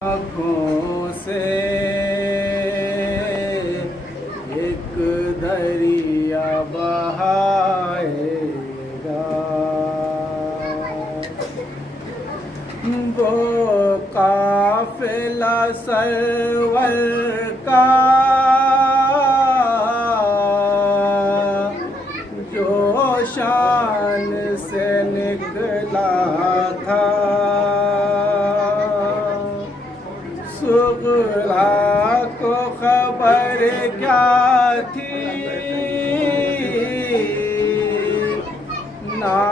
आँखों से एक दरिया बहाएगा, वो काफिला सरवर का जो शान से निकला था। सुगरा को खबर क्या थी, ना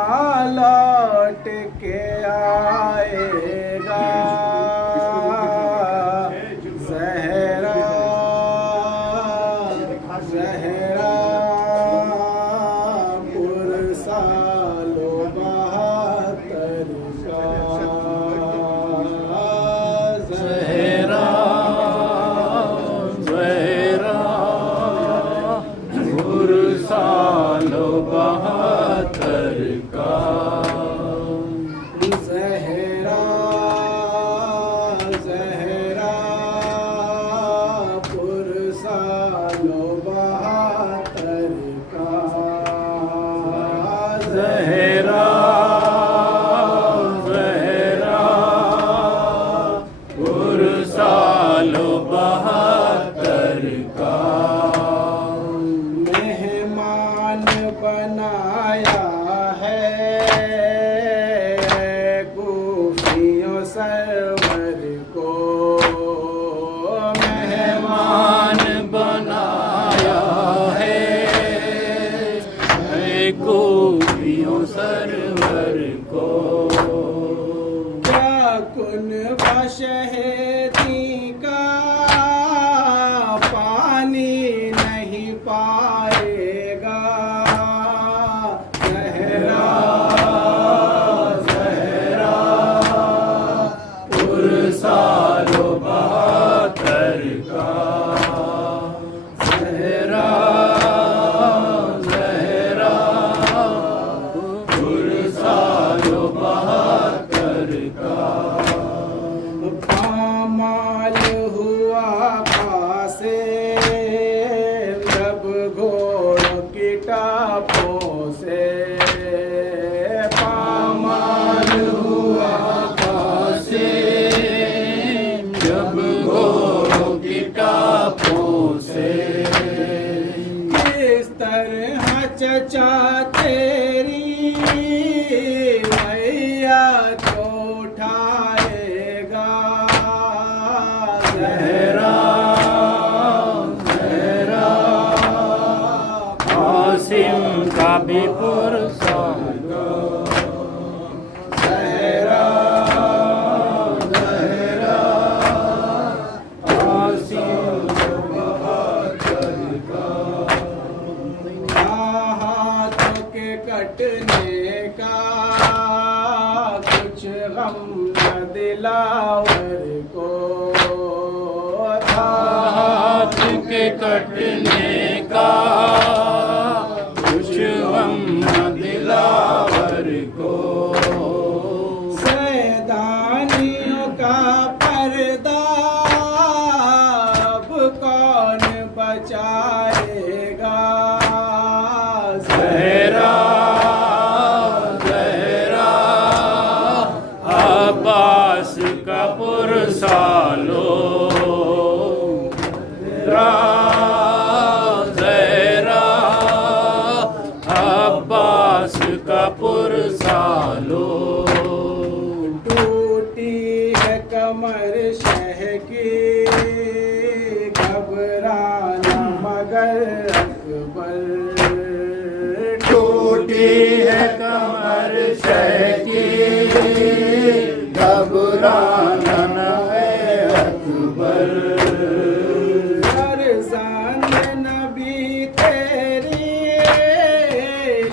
लौट के आएगा। ज़हरा ज़हरा पुरसालो बहातर का। सालो बहातर का। ज़हरा ज़हरा पुरसालो बहातर का। ज़हरा ज़हरा पुरसालो बहातर का। बनाया है खूफियों सरवर को, मेहमान बनाया है खूफियों सरवर को। क्या कुन बशहदी का पानी नहीं पाएगा। ज़हरा ज़हरा पुरसालो बहातर का। ज़हरा ज़हरा पुरसालो बहातर का। पामाल हुआ पासे जब घोड़ों की टापों से। पामाल हुआ पासे जब घोड़ों की टापों से। किस तरह चचा तेरी मैया को उठाएगा। ज़हरा ज़हरा आसिम का भी पुरसालो। ज़हरा ज़हरा आसिम बहातर का। हाथों के कटने का कुछ गम न दिलावर को। हाथ के कटने का कुछ गम न दिलावर को। सैदानियों का पर्दा अब कौन बचाएगा। ज़हरा ज़हरा अब्बास का पुरसालो। ज़हरा अब्बास का पुरसालो। टूटी है कमर शह की घबराना मगर अकबर। टूटी है कमर शह की घबराना न है अकबर। फरज़ांद नबी तेरी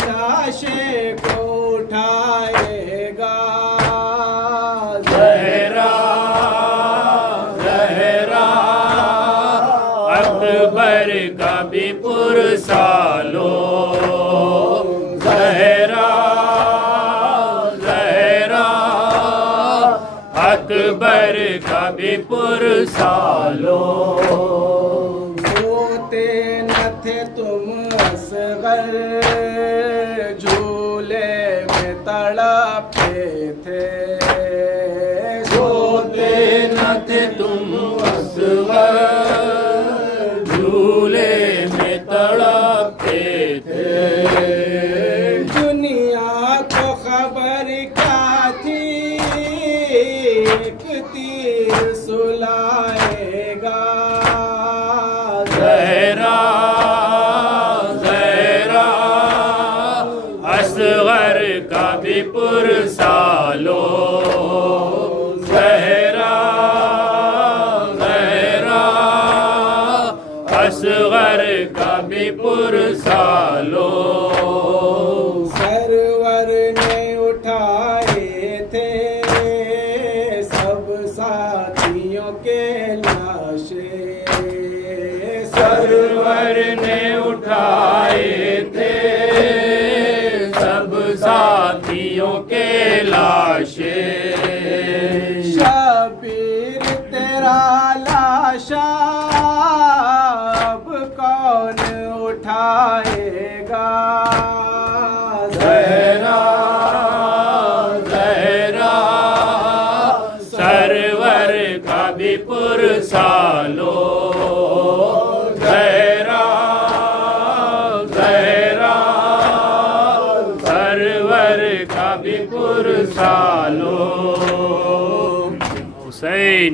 लाशे को उठाएगा। ज़हरा ज़हरा अकबर का भी भी पुरसालो। सोते न थे तुम असगर, झूले में तड़पते थे। सोते न थे तुम असगर, झूले में तड़पते थे। दुनिया को खबर क्या थी, एक तीर सुलाएगा। ज़हरा ज़हरा असगर का भी पुरसालो। ज़हरा ज़हरा असगर का भी पुरसालो। सरवर ने उठाए थे सब साथियों के लाशें। सरवर ने उठाए थे सब साथियों के लाशें। शबीर तेरा लाशा अब कौन उठाएगा। ज़हरा ज़हरा सरवर का भी पुरसालो। ज़हरा ज़हरा सरवर का भी पुरसालो। हुसैन